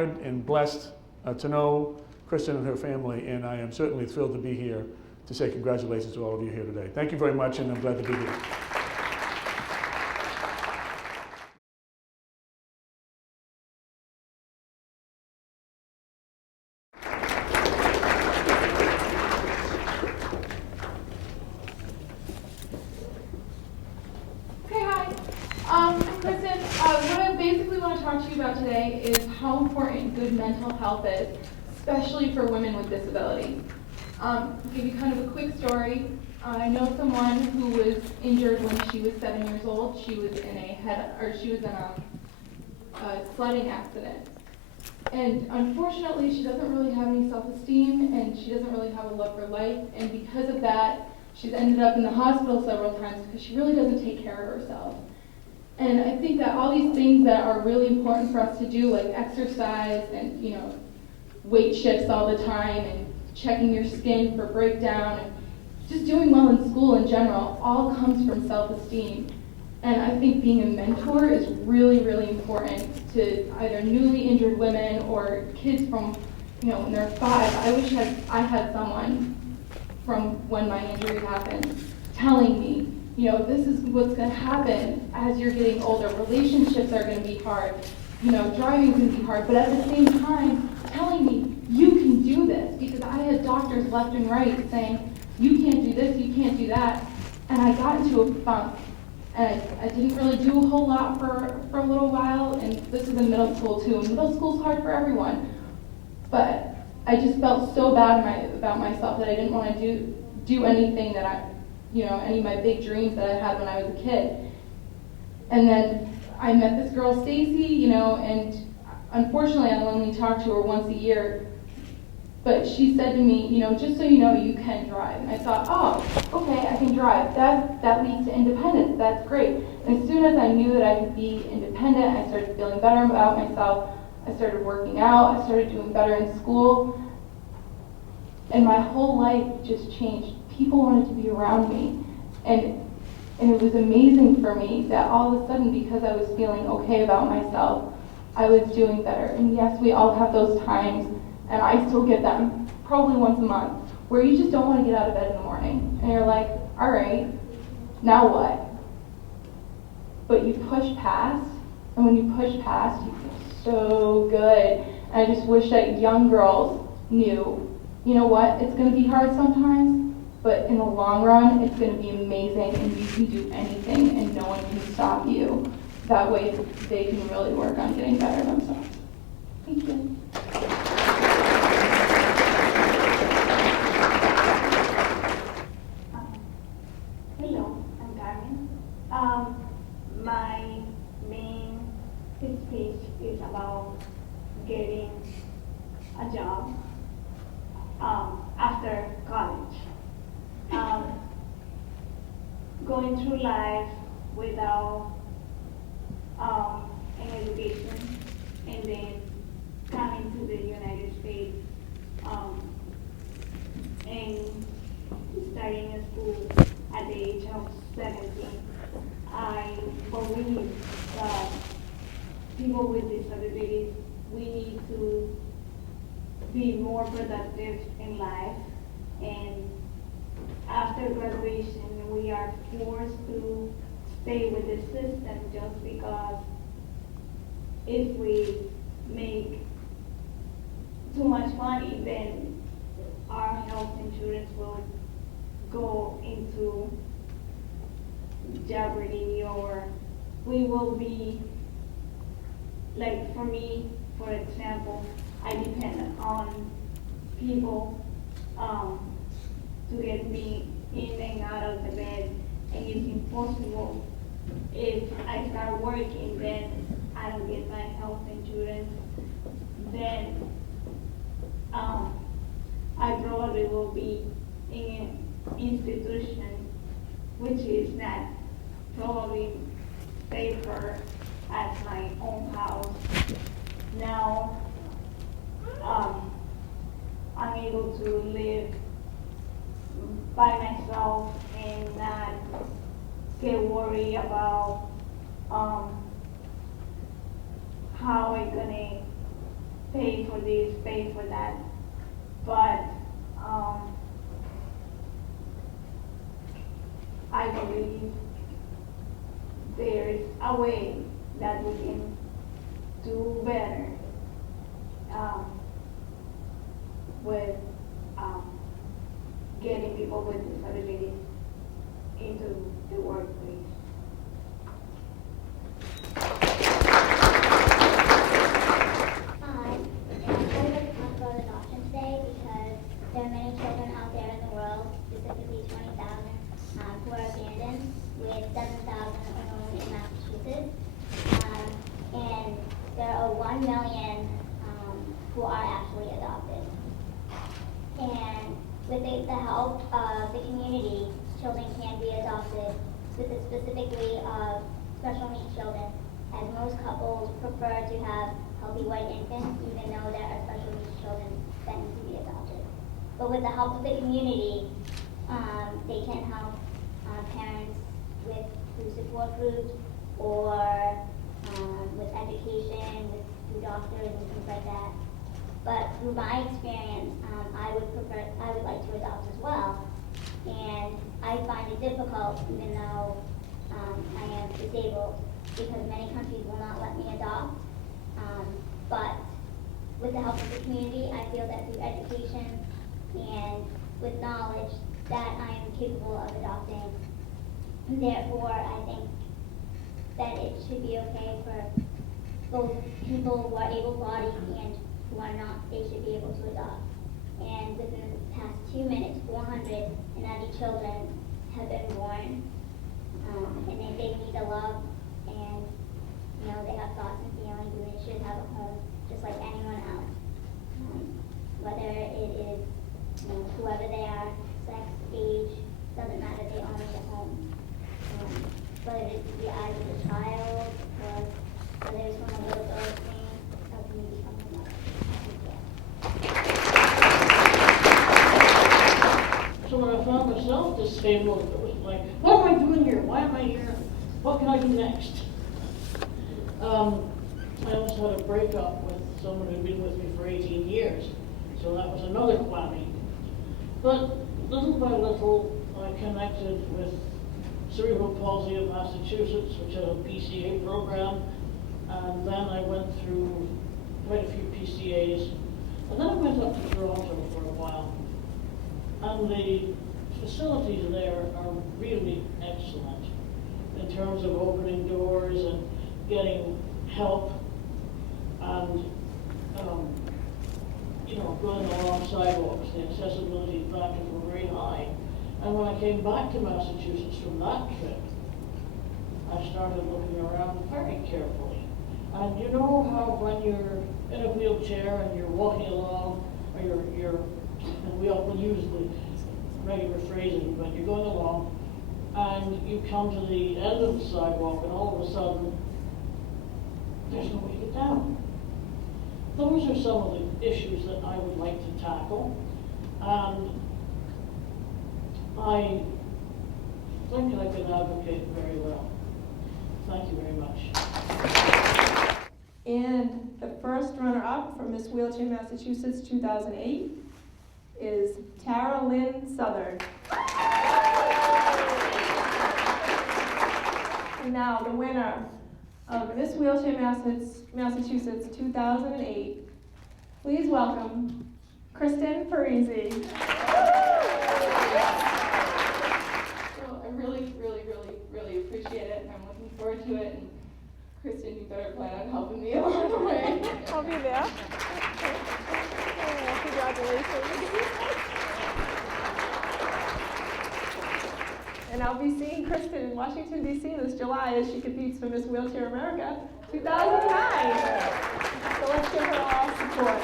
honored and blessed to know Kristen and her family, and I am certainly thrilled to be here to say congratulations to all of you here today. Thank you very much, and I'm glad to be here. I'm Kristen. What I basically want to talk to you about today is how important good mental health is, especially for women with disabilities. I'll give you kind of a quick story. I know someone who was injured when she was 7 years old. She was in a sledding accident. And unfortunately, she doesn't really have any self-esteem, and she doesn't really have a love for life. And because of that, she's ended up in the hospital several times because she really doesn't take care of herself. And I think that all these things that are really important for us to do, like exercise and, weight shifts all the time and checking your skin for breakdown and just doing well in school in general, all comes from self-esteem. And I think being a mentor is really, really important to either newly injured women or kids from, when they're 5. I wish I had someone from when my injury happened telling me, this is what's going to happen as you're getting older. Relationships are going to be hard. Driving is going to be hard. But at the same time, telling me, you can do this. Because I had doctors left and right saying, you can't do this, you can't do that. And I got into a funk. And I didn't really do a whole lot for a little while. And this is in middle school, too. And middle school's hard for everyone. But I just felt so bad about myself that I didn't want to do anything that any of my big dreams that I had when I was a kid. And then I met this girl, Stacy, and unfortunately I only talked to her once a year, but she said to me, just so you know, you can drive. And I thought, oh, okay, I can drive. That leads to independence. That's great. And as soon as I knew that I could be independent, I started feeling better about myself. I started working out. I started doing better in school. And my whole life just changed. People wanted to be around me, and it was amazing for me that all of a sudden, because I was feeling okay about myself, I was doing better. And yes, we all have those times, and I still get them probably once a month, where you just don't want to get out of bed in the morning, and you're like, all right, now what? But you push past, and when you push past, you feel so good. And I just wish that young girls knew, you know what, it's going to be hard sometimes, but in the long run, it's going to be amazing, and you can do anything, and no one can stop you. That way, they can really work on getting better themselves. Thank you. Hello, I'm Carmen. My main speech is about getting a job after college. Going through life without an education, and then coming to the United States and starting a school at the age of 17. I believe that people with disabilities, we need to be more productive in life, and after graduation, we are forced to stay with the system just because if we make too much money, then our health insurance will go into jeopardy, or we will be, like for me, for example, I depend on people to get me in and out of the bed, and it's impossible. If I start working, then I don't get my health insurance, then I probably will be in an institution which is not probably safer as my own house. Now I'm able to live by myself and not get worried about how I'm gonna pay for this, pay for that. But I believe there is a way that we can do better with getting people with disabilities into the workplace. Hi, I would like to talk about adoption today because there are many children out there in the world, specifically 20,000, who are abandoned, with 7,000 alone in Massachusetts. And there are 1 million who are actually adopted. And with the help of the community, children can be adopted with the specifically of special needs children, as most couples prefer to have healthy white infants, even though there are special needs children that need to be adopted. But with the help of the community, they can help parents through support groups or with education, through doctors and things like that. But through my experience, I would like to adopt as well. And I find it difficult, even though I am disabled, because many countries will not let me adopt. But with the help of the community, I feel that through education and with knowledge that I am capable of adopting. Therefore, I think that it should be okay for both people who are able-bodied and who are not. They should be able to adopt. And within the past 2 minutes, 490 children have been born, and they need a love, and they have thoughts and feelings, and they should have a home just like anyone else. Whether it is whoever they are, sex, age, doesn't matter. They all need a home. Whether it's the eyes of the child, or whether it's from a little girl saying, "How can you become a mother?" So when I found myself disabled, it was like, what am I doing here? Why am I here? What can I do next? I also had a breakup with someone who'd been with me for 18 years, so that was another whammy. But little by little, I connected with Cerebral Palsy of Massachusetts, which had a PCA program, and then I went through quite a few PCAs, and then I went up to Toronto for a while. And the facilities there are really excellent in terms of opening doors and getting help and, going along sidewalks. The accessibility factors were very high. And when I came back to Massachusetts from that trip, I started looking around very carefully. And you know how when you're in a wheelchair and you're walking along, or and we often use the regular phrasing, but you're going along and you come to the end of the sidewalk and all of a sudden there's no way to get down. Those are some of the issues that I would like to tackle, and I think I can advocate very well. Thank you very much. And the first runner-up for Miss Wheelchair Massachusetts 2008 is Tara Lynn Southern. And now the winner of Miss Wheelchair Massachusetts 2008, please welcome Kristen Parisi. So I really, really, really, really appreciate it, and I'm looking forward to it. And Kristen, you better plan on helping me along the way. I'll be there. Oh, congratulations. And I'll be seeing Kristen in Washington, D.C. this July as she competes for Miss Wheelchair America 2009. So let's give her all support.